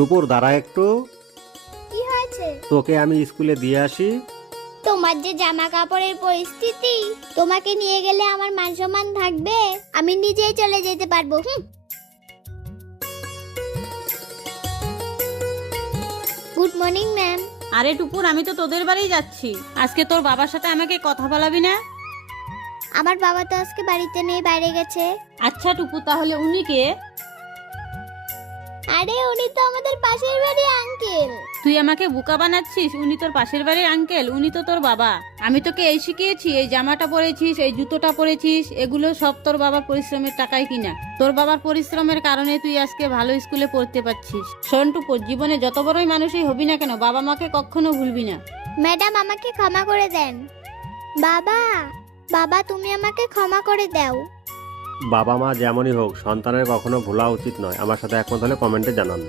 টুপুর দাঁড়া একটু, কি হয়েছে? তোকে আমি স্কুলে দিয়ে আসি। তোমার যে জামা কাপড়ের পরিস্থিতি, তোমাকে নিয়ে গেলে আমার মান সম্মান থাকবে? আমি নিজেই চলে যেতে পারবো। Good morning ma'am. আরে টুপুর, আমি তো তোদের বাড়ি যাচ্ছি। আজকে তোর বাবার সাথে আমাকে কথা বলাবি না? আমার বাবা তো আজকে বাড়িতে নেই, বাইরে গেছে। আচ্ছা টুপুর, তাহলে উনি কে? আরে উনি তো আমাদের পাশের বাড়ি আঙ্কেল। তুই আমাকে বোকা বানাচ্ছিস? উনি তোর পাশের বাড়ির আঙ্কেল? উনি তো তোর বাবা। আমি তোকে এই শিখিয়েছি, এই জামাটা পরেছিস, এই জুতোটা পরেছিস, এগুলো সব তোর বাবার পরিশ্রমের টাকায় কিনা। তোর বাবার পরিশ্রমের কারণে তুই আজকে ভালো স্কুলে পড়তে পারছিস। শোন টুপুর, জীবনে যত বড়ই মানুষই হবি না কেন, বাবা মাকে কখনো ভুলবি না। ম্যাডাম আমাকে ক্ষমা করে দেন। বাবা, বাবা তুমি আমাকে ক্ষমা করে দাও। বাবা মা যেমনই হোক, সন্তানের কখনো ভোলা উচিত নয়। আমার সাথে একমত হলে কমেন্টে জানান।